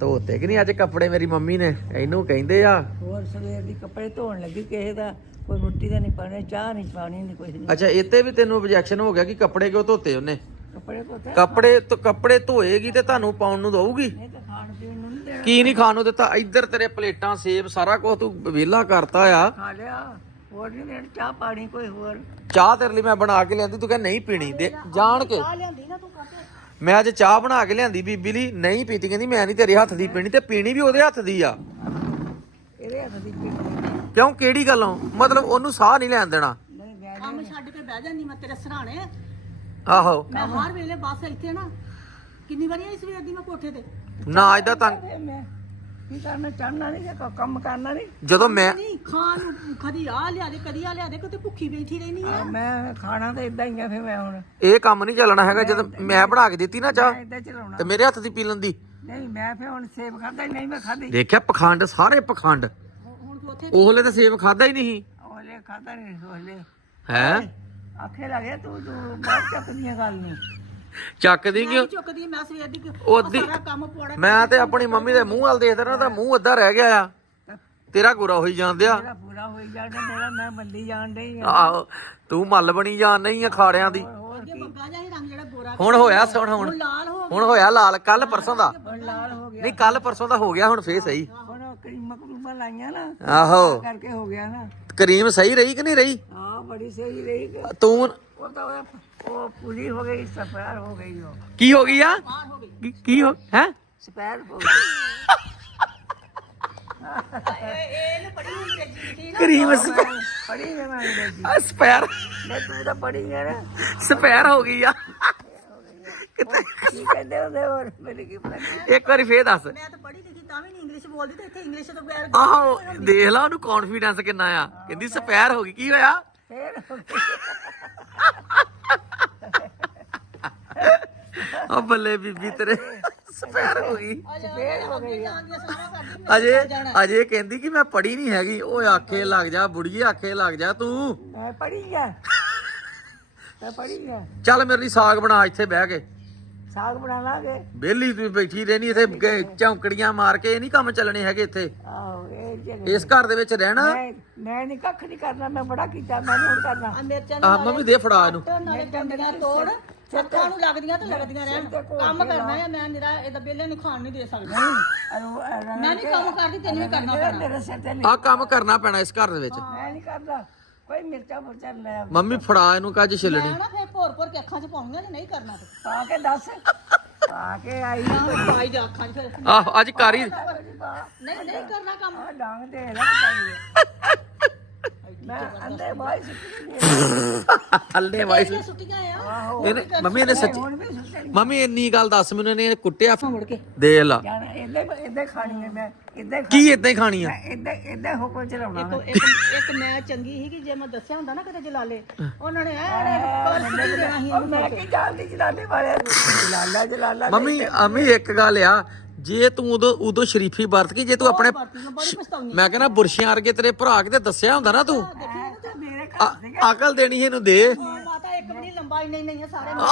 ਧੋਤੇ ਕਿ ਨਹੀਂ? ਅੱਜ ਕੱਪੜੇ ਮੇਰੀ ਮੰਮੀ ਨੇ ਇਹਨੂੰ ਕਹਿੰਦੇ ਆ। ਹੋਰ ਸਵੇਰ ਦੀ ਕੱਪੜੇ ਧੋਣ ਲੱਗੀ ਕਿਸੇ ਦਾ ਕੋਈ ਰੋਟੀ ਦਾ ਨਹੀਂ ਪਾਣੀ ਚਾਹ ਨਹੀਂ ਪਾਣੀ ਨਹੀਂ ਕੁਝ ਨਹੀਂ। ਅੱਛਾ ਇੱਥੇ ਵੀ ਤੈਨੂੰ ਆਬਜੈਕਸ਼ਨ ਹੋ ਗਿਆ ਕਿ ਕੱਪੜੇ ਕਿਉਂ ਧੋਤੇ ਉਹਨੇ? ਕੱਪੜੇ ਧੋਤੇ? ਕੱਪੜੇ ਤੋਂ ਕੱਪੜੇ ਧੋਏਗੀ ਤੇ ਤੁਹਾਨੂੰ ਪਾਉਣ ਨੂੰ ਦਊਗੀ? ਨਹੀਂ ਤਾਂ ਖਾਣ ਪੀਣ ਨੂੰ ਨਹੀਂ ਦੇਣਾ। ਕੀ ਨਹੀਂ ਖਾਣ ਨੂੰ ਦਿੱਤਾ? ਇੱਧਰ ਤੇਰੇ ਪਲੇਟਾਂ ਸੇਬ ਸਾਰਾ ਕੁਝ ਤੂੰ ਵਿਹਲਾ ਕਰਤਾ ਆ। ਖਾ ਲਿਆ ਹੋਰ ਨਹੀਂ ਦੇਣਾ ਚਾਹ ਪਾਣੀ ਕੋਈ ਹੋਰ। ਚਾਹ ਤੇਰੇ ਲਈ ਮੈਂ ਬਣਾ ਕੇ ਲਿਆਂਦੀ ਤੂੰ ਕਹਿੰਦਾ ਨਹੀਂ ਪੀਣੀ ਦੇ ਜਾਣ ਕੇ। ਲਿਆਂਦੀ ਨਾ ਤੂੰ ਕਾਤੇ ਮੈਂ ਅੱਜ ਚਾਹ ਬਣਾ ਕੇ ਲਿਆਂਦੀ ਬੀਬੀ ਲਈ। ਨਹੀਂ ਪੀਤੀ ਕਹਿੰਦੀ ਮੈਂ ਨਹੀਂ ਤੇਰੇ ਹੱਥ ਦੀ ਪੀਣੀ ਤੇ ਪੀਣੀ ਵੀ ਉਹਦੇ ਹੱਥ ਦੀ ਆ। ਇਹਦੇ ਹੱਥ ਦੀ ਪੀਣੀ। ਕਿਉਂ? ਕਿਹੜੀ ਗੱਲੋਂ? ਮਤਲਬ ਉਹਨੂੰ ਸਾਹ ਨਹੀਂ ਲੈਣ ਦੇਣਾ। ਨਹੀਂ ਮੈਂ ਕੰਮ ਛੱਡ ਕੇ ਬਹਿ ਜਾਂਦੀ ਮੈਂ ਤੇਰੇ ਸਰਾਣੇ। ਆਹੋ। ਮੈਂ ਹਰ ਵੇਲੇ ਬੱਸ ਇੱਥੇ ਨਾ। ਕਿੰਨੀ ਵਾਰੀ ਆਈ ਸਵੇਰ ਦੀ ਮੈਂ ਕੋਠੇ ਤੇ? ਨਾ ਇਦਾਂ ਤੰਗ ਕੀ ਕਰਨਾ ਚਾਹਨਾ ਨਹੀਂ ਕਿ ਕੰਮ ਕਰਨਾ ਨਹੀਂ ਜਦੋਂ ਮੈਂ ਨਹੀਂ ਖਾਣ ਨੂੰ ਕਦੀ ਆ ਲਿਆ ਦੇ ਕਦੀ ਆ ਲਿਆ ਦੇ ਕਿਤੇ ਭੁੱਖੀ ਬੈਠੀ ਰਹਿਣੀ ਆ। ਮੈਂ ਖਾਣਾ ਤਾਂ ਇਦਾਂ ਹੀ ਆ ਫਿਰ ਮੈਂ ਹੁਣ। ਇਹ ਕੰਮ ਨਹੀਂ ਚੱਲਣਾ ਹੈਗਾ ਜਦੋਂ ਮੈਂ ਬਣਾ ਕੇ ਦਿੱਤੀ ਨਾ ਚਾਹ ਇਦਾਂ ਚਲਾਉਣਾ। ਤੇ ਮੇਰੇ ਹੱਥ ਦੀ ਪੀ ਲੈਂਦੀ। ਨਹੀਂ ਮੈਂ ਫਿਰ ਹੁਣ ਸੇਬ ਖਾਦਾ ਹੀ ਨਹੀਂ ਮੈਂ ਖਾਦੀ ਦੇਖਿਆ ਪਖੰਡ ਸਾਰੇ ਪਖੰਡ। ਹੁਣ ਤੂੰ ਉੱਥੇ ਉਹਲੇ ਤਾਂ ਸੇਬ ਖਾਦਾ ਹੀ ਨਹੀਂ। ਉਹਲੇ ਖਾਦਾ ਨਹੀਂ ਉਹਲੇ। ਹੈ? ਆਖੇ ਲੱਗੇ ਤੂੰ ਤੂੰ ਬਾਤ ਚੱਕਦੀਆਂ ਗੱਲ ਨੂੰ। ਚੱਕਦੀ ਕਿਉਂ? ਚੁੱਕਦੀ ਮੈਂ ਸਵੇਰ ਦੀ ਕਿ- ਉਹਦੀ ਸਾਰਾ ਕੰਮ ਪੋੜਾ ਮੈਂ ਤੇ ਆਪਣੀ ਮੰਮੀ ਦੇ ਮੂੰਹ ਵੱਲ ਦੇਖਦਾ ਨਾ ਤਾਂ ਮੂੰਹ ਅੱਧਾ ਰਹਿ ਗਿਆ ਆ। ਤੇਰਾ ਗੋਰਾ ਹੋਈ ਜਾਂਦਿਆ ਮੇਰਾ ਪੂਰਾ ਹੋਈ ਜਾਣਾ ਮੇਰਾ ਮੈਂ ਮੰਦੀ ਜਾਣ ਡਈ ਆ। ਆਹੋ ਤੂੰ ਮੱਲ ਬਣੀ ਜਾਣ ਨਹੀਂ ਆ ਖਾੜਿਆਂ ਦੀ। ਅੱਗੇ ਬੱਗਾ ਜਿਹਾ ਹੀ ਰੰਗ ਜਿਹੜਾ ਗੋਰਾ ਹੁਣ ਹੋਇਆ ਸੁਣ ਹੁਣ ਹੁਣ ਲਾਲ ਹੋ ਹੁਣ ਹੋਇਆ ਲਾਲ ਕੱਲ ਪਰਸੋਂ ਦਾ। ਹੁਣ ਲਾਲ ਹੋ ਗਿਆ। ਨਹੀਂ ਕੱਲ ਪਰਸੋਂ ਦਾ ਹੋ ਗਿਆ ਹੁਣ ਫੇਰ ਸਹੀ। ਹੁਣ ਉਹ ਕਰੀਮਾਂ ਕਰੂਮਾਂ ਲਾਈਆਂ ਨਾ ਆਹੋ। ਕਰਕੇ ਹੋ ਗਿਆ ਨਾ। ਕਰੀਮ ਸਹੀ ਰਹੀ ਕਿ ਨਹੀਂ ਰਹੀ? ਬੜੀ ਸਹੀ ਰਹੀ। ਕਿ ਤੂੰ ਉਹ ਤਾਂ ਉਹ- ਉਹ ਪੂਰੀ ਹੋ ਗਈ ਸਪੈਰ ਹੋ ਗਈ ਉਹ। ਕੀ ਹੋ ਗਈ ਆ? ਕੀ- ਕੀ ਹੋ ਹੈ? ਸਪੈਰ ਹੋ ਗਈ। ਇਹ ਨੇ ਬੜੀ ਅੰਗਰੇਜ਼ੀ ਲਿਖੀ ਕਰੀਮ ਪੜੀ ਹੈ ਮੈਂ ਅੰਗਰੇਜ਼ੀ। ਸਪੈਰ। ਮੈਂ ਤੂੰ ਤਾਂ ਪੜੀ ਹੈ ਨਾ। ਸਪੈਰ ਹੋ ਗਈ ਆ। ਕਿਤੇ ਕੀ ਕਹਿੰਦੇ ਹੁੰਦੇ ਹੋਰ? ਮੇਰੇ ਕੀ ਪਤਾ। ਇੱਕ ਵਾਰੀ ਫੇਰ ਦੱਸ। ਮੈਂ ਤਾਂ ਪੜੀ ਲਿਖੀ ਤਾਂ ਵੀ ਨਹੀਂ ਇੰਗਲਿਸ਼ ਬੋਲਦੀ ਤੇ ਇੱਥੇ ਇੰਗਲਿਸ਼ ਤੋਂ ਬਗੈਰ ਆਹੋ ਦੇਖ ਲਾ ਉਹਨੂੰ ਕੌਨਫੀਡੈਂਸ ਕਿੰਨਾ ਆ। ਕਹਿੰਦੀ ਸਪੈਰ ਹੋ ਗਈ। ਕੀ ਹੋਇਆ? ਫੇਰ ਹੋ ਗਈ। ਆ ਬੱਲੇ ਬੀਬੀ ਤੇਰੇ ਸਪੈਰ ਹੋ ਗਈ। ਫੇਰ ਹੋ ਗਈ ਅਜੇ ਅਜੇ ਕਹਿੰਦੀ ਕਿ ਮੈਂ ਪੜੀ ਨਹੀਂ ਹੈਗੀ। ਓਏ ਆਖੇ ਲੱਗ ਜਾ ਬੁੜੀਏ ਆਖੇ ਲੱਗ ਜਾ ਤੂੰ। ਮੈਂ ਪੜੀ ਹੈ ਮੈਂ ਪੜੀ ਹੈ ਚੱਲ ਮੇਰੇ ਲਈ ਸਾਗ ਬਣਾ ਇੱਥੇ ਬਹਿ ਕੇ। ਸਾਗ ਬਣਾ ਲਾਂਗੇ। ਬੇਲੀ ਤੂੰ ਬੈਠੀ ਰਹਿਣੀ ਇੱਥੇ ਗ- ਚੌਂਕੜੀਆਂ ਮਾਰ ਕੇ ਇਹ ਨਹੀਂ ਕੰਮ ਚੱਲਣੇ ਹੈਗੇ ਇੱਥੇ। ਆਹੋ ਇਹ ਇਸ ਘਰ ਦੇ ਵਿੱਚ ਰਹਿਣਾ? ਮੈਂ ਮੈਂ ਨਹੀਂ ਕੱਖ ਨਹੀਂ ਕਰਨਾ ਮੈਂ ਬੜਾ ਕੀਤਾ ਮੈਂ ਨਹੀਂ ਹੁਣ ਕਰਨਾ। ਆ ਮਿਰਚਾਂ ਆ ਮੰਮੀ ਦੇ ਫੜਾ ਇਹਨੂੰ। ਨਾਲੇ ਡੰਡੀਆਂ ਤੋੜ ਅੱਖਾਂ ਨੂੰ ਲੱਗਦੀਆਂ ਤੇ ਲੱਗਦੀਆਂ ਰਹਿਣ। ਕੰਮ ਕਰਨਾ ਹੈ ਮੈਂ ਨਿਰਾ ਇਹਦਾ ਬੇਲੇ ਨੂੰ ਖਾਣ ਨਹੀਂ ਦੇ ਸਕਦਾ। ਮੈਂ ਨਹੀਂ ਕੰਮ ਕਰਦੀ ਤੈਨੂੰ ਵੀ ਕਰਨਾ ਪੈਣਾ। ਮੇਰੇ ਸਿਰ ਤੇ ਆ ਕੰਮ ਕਰਨਾ ਪੈਣਾ ਇਸ ਘਰ ਦੇ ਵਿੱਚ। ਮੈਂ ਨਹੀਂ ਕਰਦਾ। ਕੋਈ ਮਿਰਚਾਂ ਮੁਰਚਾਂ ਲੈ ਆ। ਮੰਮੀ ਫੜਾ ਇਹਨੂੰ ਕੱਜ ਛਿੱਲਣੀ। ਮੈਂ ਨਾ ਫਿਰ ਭੋਰ ਭੋਰ ਕੇ ਅੱਖਾਂ 'ਚ ਪਾਉਣੀਆਂ ਜੇ ਨਹੀਂ ਕਰਨਾ ਤੇ? ਪਾ ਕੇ ਦੱਸ। ਪਾ ਕੇ ਆਈ। ਨਾ ਪਾਈ ਜਾ ਅੱਖਾਂ 'ਚ। ਫਿਰ ਆਹ ਅੱਜ ਕਰ ਹੀ ਨਹੀਂ ਨਹੀਂ ਕਰਨਾ ਕੰਮ। ਆ ਡਾਂਗ ਦੇ ਲੈ ਮੈਂ ਅੰਦਰ ਬਾਈ ਸੁੱਟੀ ਹੱਲੇ ਵਾਈਸ ਇਹ ਸੁੱਟੀਆਂ ਆ। ਆਹੋ ਇਹਨੇ ਮੰਮੀ ਇਹਨੇ ਸੱਚੀ ਹੁਣ ਵੀ ਸੁੱਟਣੀ ਮੰਮੀ ਇੰਨੀ ਗੱਲ ਦੱਸ ਮੈਨੂੰ ਇਹਨੇ ਕੁੱਟਿਆ ਮੁੜ ਕੇ। ਦੇ ਲਾ। ਜਾਣਾ ਇਦਾਂ ਇਦਾਂ ਖਾਣੀ ਹੈ ਮੈਂ ਇਦਾਂ ਕੀ ਇਦਾਂ ਹੀ ਖਾਣੀ ਆ? ਇਦਾਂ ਇਦਾਂ ਹੁਕਮ ਚਲਾਉਣਾ ਇੱਕ ਇੱਕ ਇੱਕ ਮੈਂ ਚੰਗੀ ਸੀ ਕਿ ਜੇ ਮੈਂ ਦੱਸਿਆ ਹੁੰਦਾ ਨਾ ਜਲਾਲੇ ਉਹਨਾਂ ਨੇ ਐ ਪਰਸ ਨਹੀਂ ਦੇਣਾ ਸੀ ਉਹ ਮੈਂ ਕੀ ਜਾਣਦੀ ਜਲਾਲੇ ਵਾਲੇ ਜਲਾਲਾ ਜਲਾਲਾ ਮੰਮੀ ਅਮੀ ਇੱਕ ਗੱਲ ਆ ਜੇ ਤੂੰ ਉਦੋਂ ਉਦੋਂ ਸ਼ਰੀਫੀ ਵਰਤ ਕੇ ਜੇ ਤੂੰ ਆਪਣੇ ਮੈਂ ਕਹਿੰਦਾ ਬੁਰਸ਼ਿਆਂ ਵਰਗੇ ਤੇਰੇ ਭਰਾ ਕਿਤੇ ਦੱਸਿਆ ਹੁੰਦਾ ਨਾ ਤੂੰ? ਅ- ਅਕਲ ਦੇਣੀ ਇਹਨੂੰ ਦੇ। ਮਾਤਾ ਇੱਕ ਲੰਬਾਈ ਨਹੀਂ ਨਹੀਂ ਆ ਸਾਰੇ ਲੰਬਾ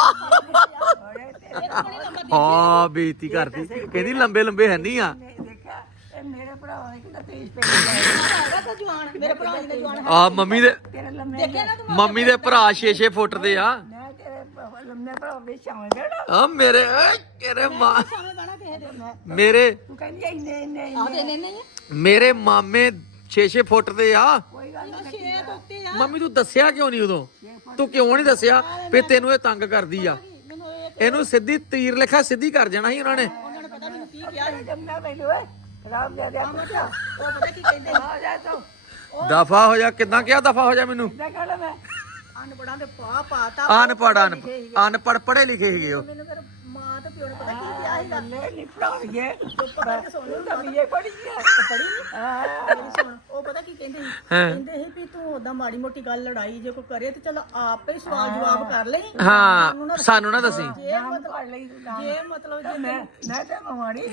ਹਾਂ ਬੇਇੱਜ਼ਤੀ ਕਰਦੀ ਕਹਿੰਦੀ ਲੰਬੇ ਲੰਬੇ ਹੈ ਨਹੀਂ ਆ ਮੇਰੇ ਭਰਾਵਾਂ ਨੇ ਕਿੰਨਾ ਤੇਜ਼ ਪੈ ਗਿਆ ਹੈਗਾ ਤਾਂ ਜਵਾਨ ਮੇਰੇ ਭਰਾ ਜੀ ਦੇ ਜਵਾਨ ਆ ਮੰਮੀ ਦੇ ਤੇਰੇ ਲੰਮੇ ਦੇਖਿਆ ਨਾ ਤੂੰ ਮੰਮੀ ਦੇ ਭਰਾ 6-6 ਫੁੱਟ ਦੇ ਆ। ਲੰਮੇ ਭਰਾ ਆ ਮੇਰੇ ਓਏ ਤੇਰੇ ਮਾਂ ਸਾਵੇਂ ਬਣਾ ਕਿਸੇ ਦੇ ਮੇਰੇ ਤੂੰ ਕਹਿੰਦੀ ਇੰਨੇ ਇੰਨੇ ਆ ਤੇ ਨਹੀਂ ਨਹੀਂ ਮੇਰੇ ਮਾਮੇ 6-6 ਫੁੱਟ ਦੇ ਆ। ਕੋਈ ਗੱਲ ਨਹੀਂ ਛੇ ਕੁੱਤੇ ਆ। ਮੰਮੀ ਤੂੰ ਦੱਸਿਆ ਕਿਉਂ ਨਹੀਂ ਉਦੋਂ? ਤੂੰ ਕਿਉਂ ਨਹੀਂ ਦੱਸਿਆ? ਵੀ ਤੈਨੂੰ ਇਹ ਤੰਗ ਕਰਦੀ ਆ। ਮੈਨੂੰ ਇਹ ਇਹਨੂੰ ਸਿੱਧੀ ਤੀਰ ਲਿਖਾ ਸਿੱਧੀ ਕਰ ਜਾਣਾ ਸੀ ਉਹਨਾਂ ਨੇ। ਉਹਨਾਂ ਨੇ ਪਤਾ ਮੈਨੂੰ ਕੀ ਕਿਹਾ ਜੰਮਿਆ ਮੈਨੂੰ ਓਏ। ਰਾਮ ਦੇ ਦਿਆ ਪੁੱਛਾ ਉਹ ਪਤਾ ਕੀ ਕਹਿੰਦੇ ਆ ਜਾ ਤੂੰ। ਦਫਾ ਹੋ ਜਾ ਕਿਦਾਂ ਕਿਹਾ ਦਫਾ ਹੋ ਜਾ ਮੈਨੂੰ? ਮੈਂ ਕਹਣਾ ਮੈਂ? ਅਨਪੜਾਂ ਦੇ ਪਾ ਪਾਤਾ ਅਨਪੜ੍ਹ ਅਨਪੜ੍ਹ ਅਨਪੜ੍ਹ ਪੜ੍ਹੇ ਲਿਖੇ ਸੀਗੇ ਉਹ। ਮੈਨੂੰ ਫਿਰ ਮਾਂ ਤੇ ਪਿਓ ਨੇ ਪਤਾ ਕੀ ਕਿਹਾ ਸੀਗਾ? ਲੈ ਨਹੀਂ ਪੜਾਉਣਗੇ ਤੂੰ ਤਾਂ ਬੀਏ ਪੜੀ ਹੈ ਪੜੀ ਨਹੀਂ ਹਾਂ। ਮੇਰੀ ਸੁਣ। ਉਹ ਪਤਾ ਕੀ ਕਹਿੰਦੇ ਸੀ? ਕਹਿੰਦੇ ਸੀ ਵੀ ਤੂੰ ਓਦਾਂ ਮਾੜੀ ਮੋਟੀ ਗੱਲ ਲੜਾਈ ਜੇ ਕੋਈ ਕਰੇ ਤੇ ਚਲ ਆਪੇ ਸਵਾਲ ਜਵਾਬ ਕਰ ਲਈ। ਹਾਂ ਸਾਨੂੰ ਨਾ ਦੱਸੀ। ਜੇ ਮਤਲਬ ਪੜ ਲਈ ਤੂੰ ਨਾਮ। ਜੇ ਮਤਲਬ ਜੇ ਮੈਂ ਮੈਂ ਤੇ ਮਵਾੜੀ